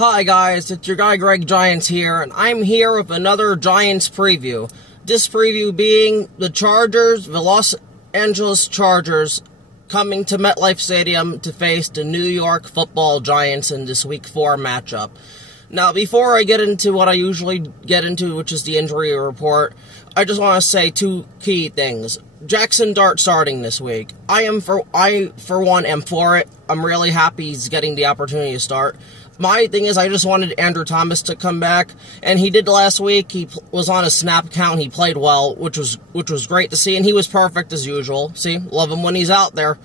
Hi guys, it's your guy Greg Giants here, and I'm here with another Giants preview. This preview being the Los Angeles Chargers, coming to MetLife Stadium to face the New York Football Giants in this Week 4 matchup. Now, before I get into what I usually get into, which is the injury report, I just want to say two key things. Jaxson Dart starting this week. I, for one, am for it. I'm really happy he's getting the opportunity to start. My thing is, I just wanted Andrew Thomas to come back, and he did last week. He was on a snap count. He played well, which was great to see, and he was perfect as usual. See, love him when he's out there.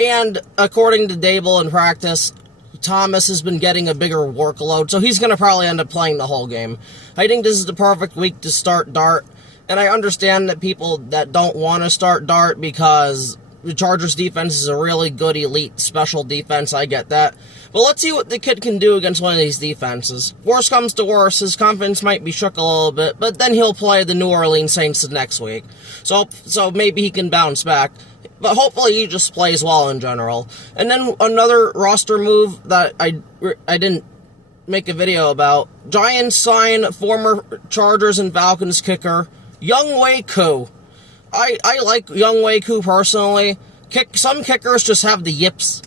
And according to Dable in practice, Thomas has been getting a bigger workload, so he's going to probably end up playing the whole game. I think this is the perfect week to start Dart, and I understand that people that don't want to start Dart because the Chargers defense is a really good, elite, special defense. I get that. But let's see what the kid can do against one of these defenses. Worst comes to worst, his confidence might be shook a little bit, but then he'll play the New Orleans Saints the next week. So maybe he can bounce back. But hopefully he just plays well in general. And then another roster move that I didn't make a video about. Giants sign former Chargers and Falcons kicker Younghoe Koo. I like Younghoe Koo personally. Some kickers just have the yips.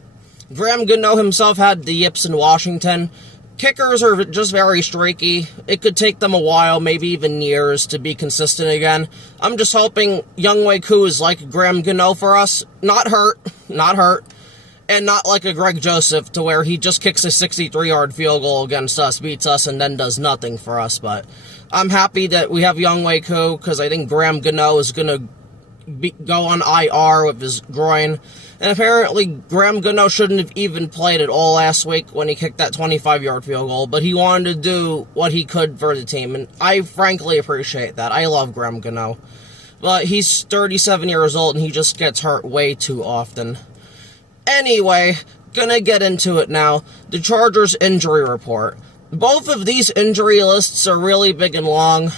Graham Gano himself had the yips in Washington. Kickers are just very streaky. It could take them a while, maybe even years, to be consistent again. I'm just hoping Younghoe Koo is like Graham Gano for us. Not hurt, and not like a Greg Joseph, to where he just kicks a 63-yard field goal against us, beats us, and then does nothing for us. But I'm happy that we have Younghoe Koo, because I think Graham Gano is going to go on IR with his groin. And apparently, Graham Gano shouldn't have even played at all last week when he kicked that 25-yard field goal, but he wanted to do what he could for the team, and I frankly appreciate that. I love Graham Gano. But he's 37 years old, and he just gets hurt way too often. Anyway, gonna get into it now. The Chargers injury report. Both of these injury lists are really big and long,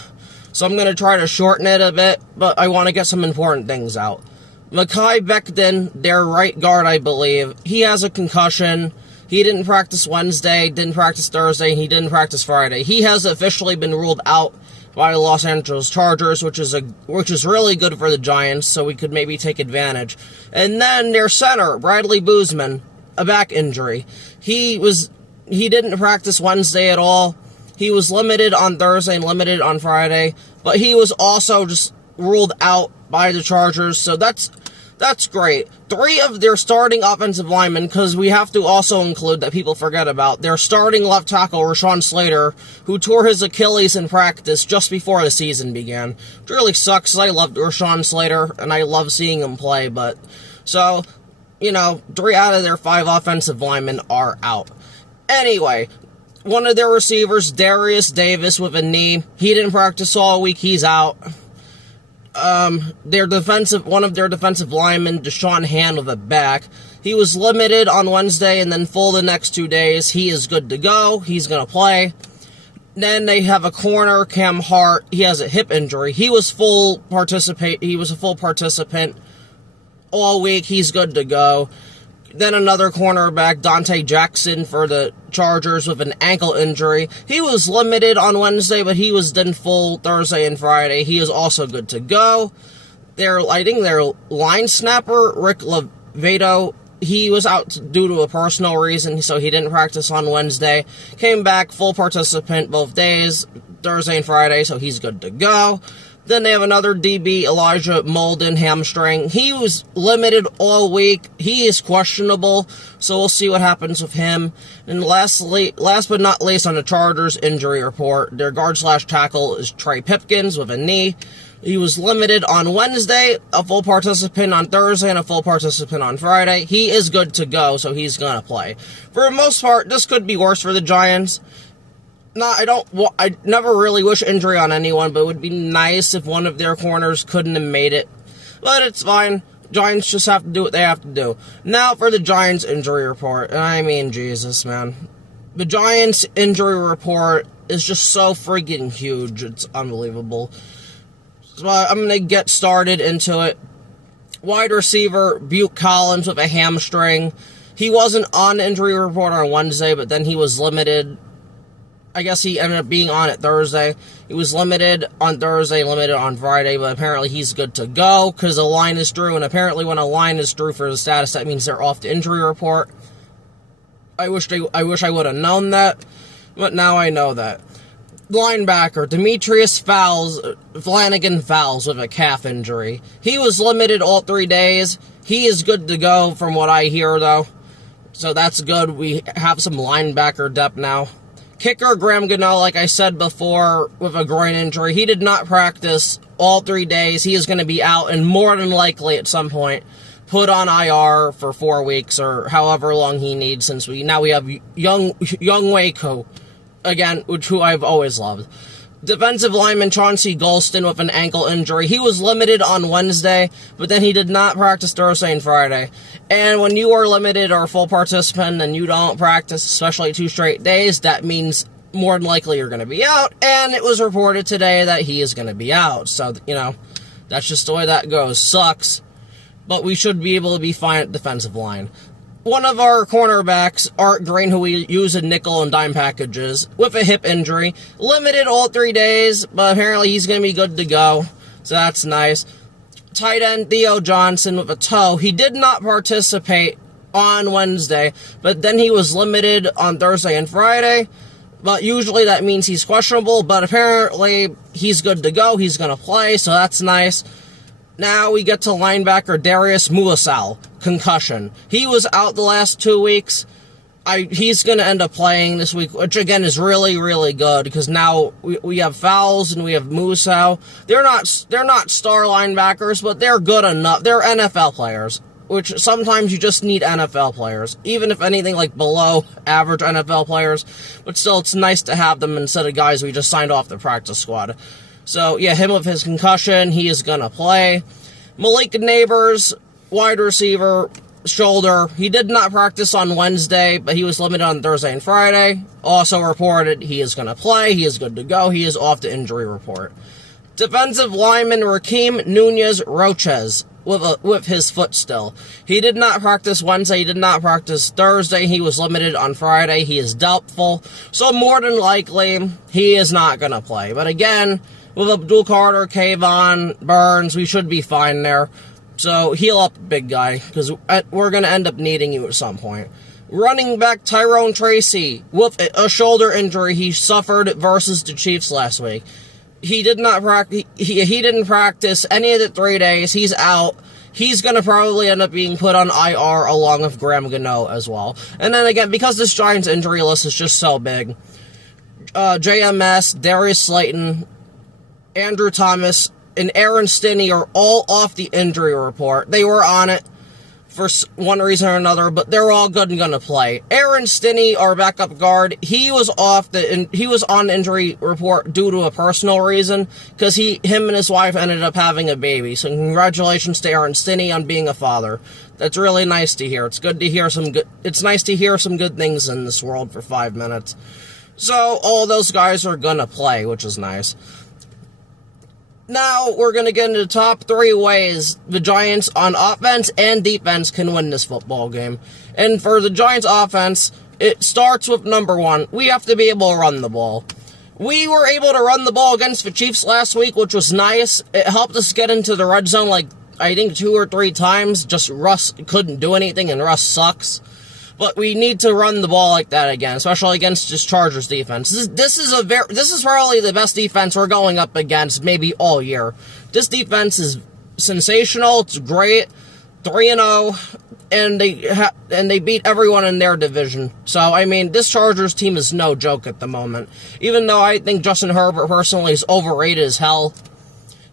so I'm gonna try to shorten it a bit, but I want to get some important things out. Mekhi Becton, their right guard, I believe, he has a concussion. He didn't practice Wednesday, didn't practice Thursday, and he didn't practice Friday. He has officially been ruled out by the Los Angeles Chargers, which is really good for the Giants, so we could maybe take advantage. And then their center, Bradley Boozman, a back injury. He didn't practice Wednesday at all. He was limited on Thursday and limited on Friday, but he was also just ruled out by the Chargers, so that's great. 3 of their starting offensive linemen, because we have to also include that people forget about, their starting left tackle, Rashawn Slater, who tore his Achilles in practice just before the season began. It really sucks, because I loved Rashawn Slater, and I love seeing him play, but, so, 3 out of their 5 offensive linemen are out. Anyway, one of their receivers, Darius Davis, with a knee, he didn't practice all week, he's out. One of their defensive linemen, Deshaun Hand, with a back. He was limited on Wednesday and then full the next 2 days. He is good to go. He's going to play. Then they have a corner, Cam Hart. He has a hip injury. He was a full participant all week. He's good to go. Then another cornerback, Dante Jackson, for the Chargers with an ankle injury. He was limited on Wednesday, but he was then full Thursday and Friday. He is also good to go. Their line snapper, Rick Lovato, he was out due to a personal reason, so he didn't practice on Wednesday. Came back full participant both days, Thursday and Friday, so he's good to go. Then they have another DB, Elijah Molden, hamstring. He was limited all week. He is questionable, so we'll see what happens with him. And last but not least on the Chargers injury report, their guard/tackle is Trey Pipkins with a knee. He was limited on Wednesday, a full participant on Thursday, and a full participant on Friday. He is good to go, so he's going to play. For the most part, this could be worse for the Giants. I never really wish injury on anyone, but it would be nice if one of their corners couldn't have made it. But it's fine. Giants just have to do what they have to do. Now for the Giants injury report. And I mean, Jesus, man. The Giants injury report is just so freaking huge. It's unbelievable. So I'm going to get started into it. Wide receiver, Butte Collins with a hamstring. He wasn't on injury report on Wednesday, but then he was limited I guess he ended up being on it Thursday. He was limited on Thursday, limited on Friday, but apparently he's good to go because a line is drew, and apparently when a line is drew for the status, that means they're off the injury report. I wish I would have known that, but now I know that. Linebacker Demetrius Flanagan Fowles with a calf injury. He was limited all 3 days. He is good to go from what I hear, though. So that's good. We have some linebacker depth now. Kicker Graham Gano, like I said before, with a groin injury. He did not practice all 3 days. He is going to be out, and more than likely at some point put on IR for 4 weeks or however long he needs, since we have young Waco again, who I've always loved. Defensive lineman Chauncey Golston with an ankle injury. He was limited on Wednesday, but then he did not practice Thursday and Friday. And when you are limited or a full participant and you don't practice, especially 2 straight days, that means more than likely you're going to be out. And it was reported today that he is going to be out. So, that's just the way that goes. Sucks. But we should be able to be fine at defensive line. One of our cornerbacks, Art Green, who we use in nickel and dime packages, with a hip injury. Limited all 3 days, but apparently he's going to be good to go. So that's nice. Tight end Theo Johnson with a toe. He did not participate on Wednesday, but then he was limited on Thursday and Friday. But usually that means he's questionable, but apparently he's good to go. He's going to play, so that's nice. Now we get to linebacker Darius Muasal, concussion. He was out the last 2 weeks. He's going to end up playing this week, which again is really, really good, because now we have Fowles and we have Muasal. They're not star linebackers, but they're good enough. They're NFL players, which sometimes you just need NFL players, even if anything like below average NFL players. But still, it's nice to have them instead of guys we just signed off the practice squad. So, yeah, him with his concussion, he is going to play. Malik Neighbors, wide receiver, shoulder. He did not practice on Wednesday, but he was limited on Thursday and Friday. Also reported he is going to play. He is good to go. He is off the injury report. Defensive lineman Rakeem Nunez Roches with his foot still. He did not practice Wednesday. He did not practice Thursday. He was limited on Friday. He is doubtful. So more than likely, he is not going to play. But again, with Abdul Carter, Kayvon, Burns, we should be fine there. So heal up, big guy, because we're going to end up needing you at some point. Running back Tyrone Tracy with a shoulder injury he suffered versus the Chiefs last week. He did not practice. He didn't practice any of the 3 days. He's out. He's going to probably end up being put on IR along with Graham Gano as well. And then again, because this Giants injury list is just so big, JMS, Darius Slayton, Andrew Thomas, and Aaron Stinney are all off the injury report. They were on it for one reason or another, but they're all good and going to play. Aaron Stinney, our backup guard, he was on the injury report due to a personal reason, because him and his wife ended up having a baby. So congratulations to Aaron Stinney on being a father. That's really nice to hear. It's nice to hear some good things in this world for 5 minutes. So all those guys are going to play, which is nice. Now, we're going to get into the top 3 ways the Giants on offense and defense can win this football game. And for the Giants offense, it starts with number 1. We have to be able to run the ball. We were able to run the ball against the Chiefs last week, which was nice. It helped us get into the red zone I think 2 or 3 times. Just Russ couldn't do anything, and Russ sucks. But we need to run the ball like that again, especially against this Chargers defense. This is probably the best defense we're going up against maybe all year. This defense is sensational. It's great. 3-0, and they beat everyone in their division. So I mean, this Chargers team is no joke at the moment. Even though I think Justin Herbert personally is overrated as hell,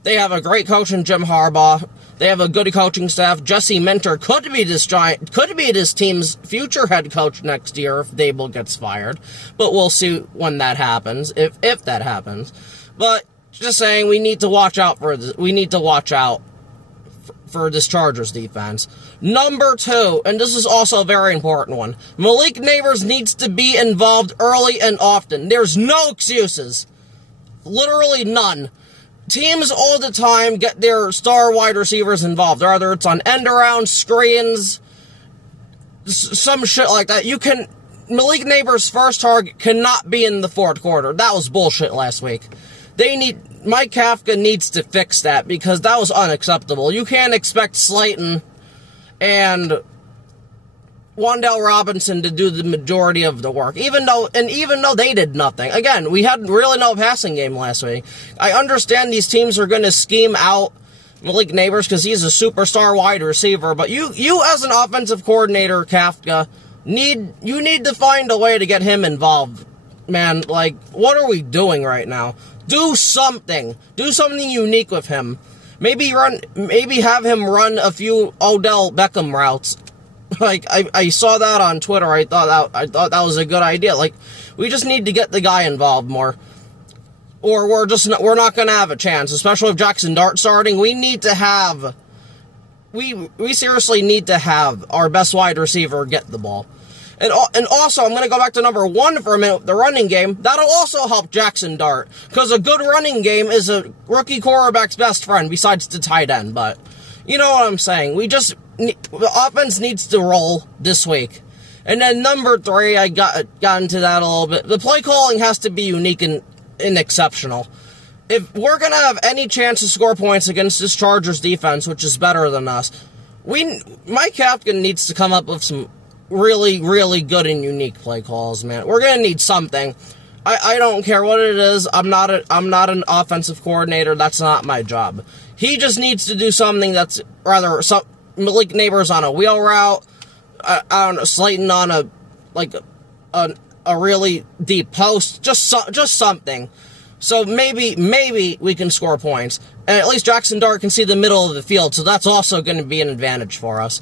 they have a great coach in Jim Harbaugh. They have a good coaching staff. Jesse Minter could be this team's future head coach next year if Dable gets fired. But we'll see when that happens, if that happens. But just saying, we need to watch out for this. We need to watch out for this Chargers defense. Number 2, and this is also a very important one, Malik Neighbors needs to be involved early and often. There's no excuses. Literally none. Teams all the time get their star wide receivers involved, whether it's on end-around screens, some shit like that. Malik Neighbors' first target cannot be in the fourth quarter. That was bullshit last week. Mike Kafka needs to fix that, because that was unacceptable. You can't expect Slayton and Wan'Dale Robinson to do the majority of the work, even though they did nothing. Again, we had really no passing game last week. I understand these teams are going to scheme out Malik Neighbors because he's a superstar wide receiver, but you as an offensive coordinator, Kafka, need to find a way to get him involved, man. Like, what are we doing right now? Do something unique with him. Maybe have him run a few Odell Beckham routes. Like, I saw that on Twitter. I thought that was a good idea. Like, we just need to get the guy involved more, or we're not going to have a chance. Especially with Jaxson Dart starting, we seriously need to have our best wide receiver get the ball. And also, I'm going to go back to number 1 for a minute, the running game. That'll also help Jaxson Dart, because a good running game is a rookie quarterback's best friend besides the tight end. But you know what I'm saying. The offense needs to roll this week. And then number 3, I got into that a little bit. The play calling has to be unique and exceptional. If we're going to have any chance to score points against this Chargers defense, which is better than us, Mike Kafka needs to come up with some really, really good and unique play calls, man. We're going to need something. I don't care what it is. I'm not an offensive coordinator. That's not my job. He just needs to do something that's rather Malik Neighbors on a wheel route, I don't know, Slayton on a really deep post, just something. So maybe we can score points, and at least Jaxson Dart can see the middle of the field. So that's also going to be an advantage for us.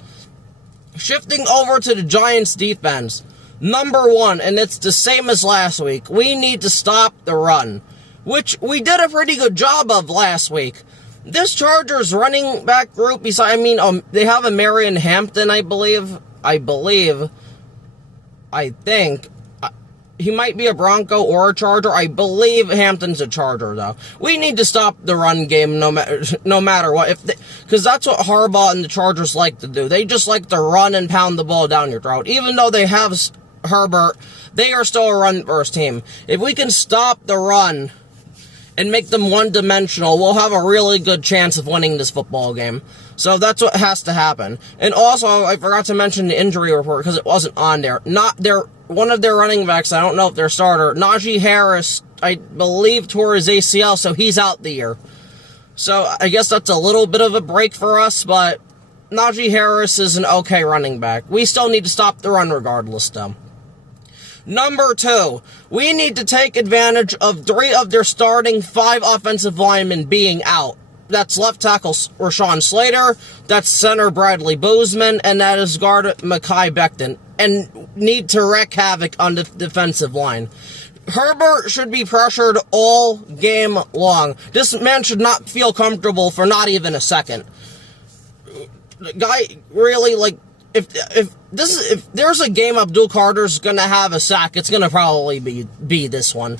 Shifting over to the Giants defense, number 1, and it's the same as last week. We need to stop the run, which we did a pretty good job of last week. This Chargers running back group, they have a Marion Hampton, I think. He might be a Bronco or a Charger. I believe Hampton's a Charger, though. We need to stop the run game no matter what. Because that's what Harbaugh and the Chargers like to do. They just like to run and pound the ball down your throat. Even though they have Herbert, they are still a run-first team. If we can stop the run and make them one-dimensional, we'll have a really good chance of winning this football game. So that's what has to happen. And also, I forgot to mention the injury report because it wasn't on there. One of their running backs, I don't know if their starter, Najee Harris, I believe tore his ACL, so he's out the year. So I guess that's a little bit of a break for us, but Najee Harris is an okay running back. We still need to stop the run regardless, though. Number 2, we need to take advantage of 3 of their starting 5 offensive linemen being out. That's left tackle Rashawn Slater, that's center Bradley Bozeman, and that is guard Mekhi Becton, and need to wreak havoc on the defensive line. Herbert should be pressured all game long. This man should not feel comfortable for not even a second. The guy really, if there's a game Abdul Carter's gonna have a sack, it's gonna probably be this one.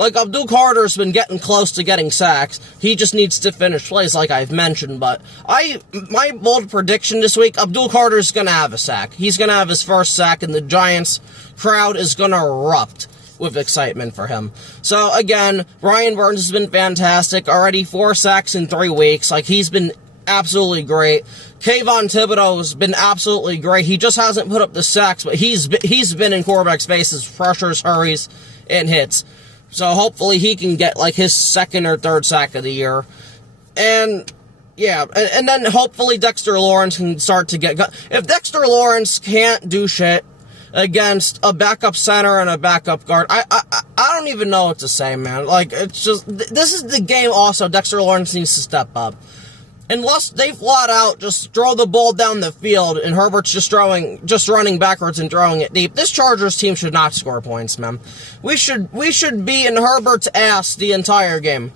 Abdul Carter's been getting close to getting sacks. He just needs to finish plays, like I've mentioned. But my bold prediction this week, Abdul Carter's gonna have a sack. He's gonna have his first sack, and the Giants crowd is gonna erupt with excitement for him. So again, Brian Burns has been fantastic. Already 4 sacks in 3 weeks. He's been absolutely great. Kayvon Thibodeau has been absolutely great. He just hasn't put up the sacks, but he's been in quarterback's faces, pressures, hurries, and hits. So hopefully he can get his 2nd or 3rd sack of the year. And yeah, and then hopefully Dexter Lawrence can start to get... If Dexter Lawrence can't do shit against a backup center and a backup guard, I don't even know what to say, man. It's just... This is the game also Dexter Lawrence needs to step up. Unless they flat out just throw the ball down the field and Herbert's just running backwards and throwing it deep, this Chargers team should not score points, man. We should be in Herbert's ass the entire game.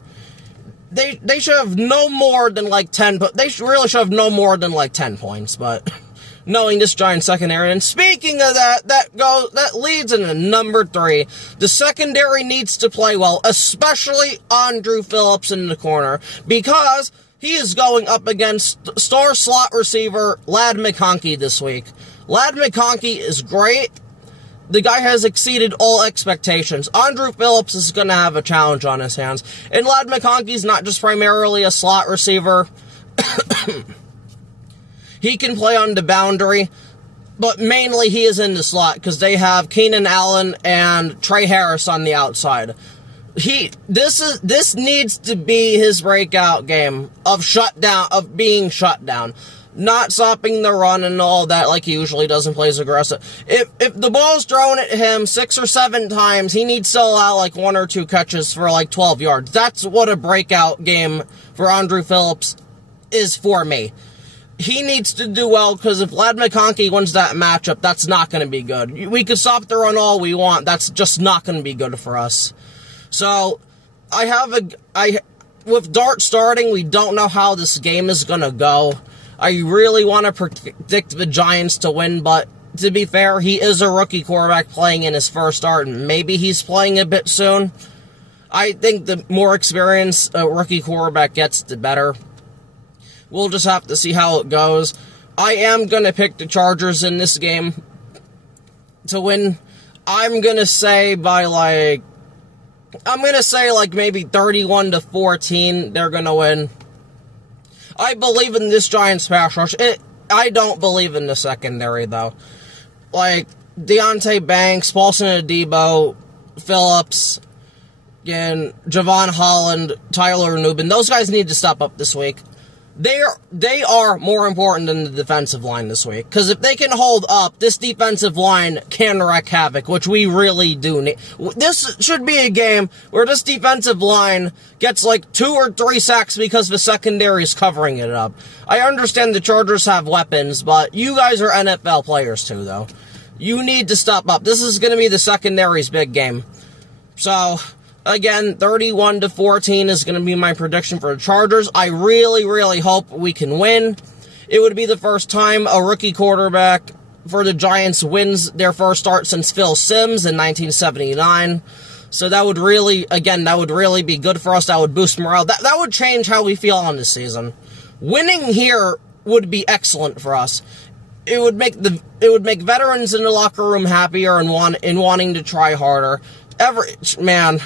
They should have no more than 10, but they really should have no more than 10 points, but knowing this Giants secondary. And speaking of that leads into number 3. The secondary needs to play well, especially Andrew Phillips in the corner, because he is going up against star slot receiver Ladd McConkey this week. Ladd McConkey is great. The guy has exceeded all expectations. Andrew Phillips is going to have a challenge on his hands. And Ladd McConkey's not just primarily a slot receiver. He can play on the boundary, but mainly he is in the slot because they have Keenan Allen and Trey Harris on the outside. This needs to be his breakout game of being shut down. Not stopping the run and all that like he usually does and plays aggressive. If the ball's thrown at him 6 or 7 times, he needs to allow like 1 or 2 catches for like 12 yards. That's what a breakout game for Andrew Phillips is for me. He needs to do well, because if Ladd McConkey wins that matchup, that's not going to be good. We could stop the run all we want. That's just not going to be good for us. So, with Dart starting, we don't know how this game is going to go. I really want to predict the Giants to win, but to be fair, he is a rookie quarterback playing in his first start, and maybe he's playing a bit soon. I think the more experience a rookie quarterback gets, the better. We'll just have to see how it goes. I am going to pick the Chargers in this game to win. I'm going to say maybe 31-14, they're going to win. I believe in this Giants pass rush. I don't believe in the secondary, though. Like, Deonte Banks, Paulson Adebo, Phillips, and Javon Holland, Tyler Nubin. Those guys need to step up this week. They are more important than the defensive line this week. Because if they can hold up, this defensive line can wreak havoc, which we really do need. This should be a game where this defensive line gets like 2 or 3 sacks because the secondary is covering it up. I understand the Chargers have weapons, but you guys are NFL players too, though. You need to step up. This is going to be the secondary's big game. So, again, 31-14 is going to be my prediction for the Chargers. I really, really hope we can win. It would be the first time a rookie quarterback for the Giants wins their first start since Phil Simms in 1979. So that would really be good for us. That would boost morale. That would change how we feel on this season. Winning here would be excellent for us. It would make veterans in the locker room happier and wanting to try harder. Man,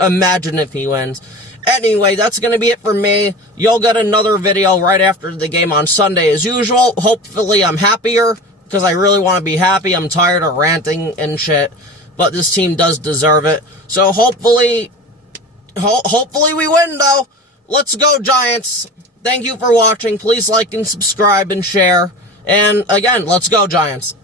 imagine if he wins. Anyway, that's going to be it for me. You'll get another video right after the game on Sunday as usual. Hopefully I'm happier, because I really want to be happy. I'm tired of ranting and shit, but this team does deserve it. So hopefully we win, though. Let's go, Giants. Thank you for watching. Please like and subscribe and share. And again, let's go, Giants.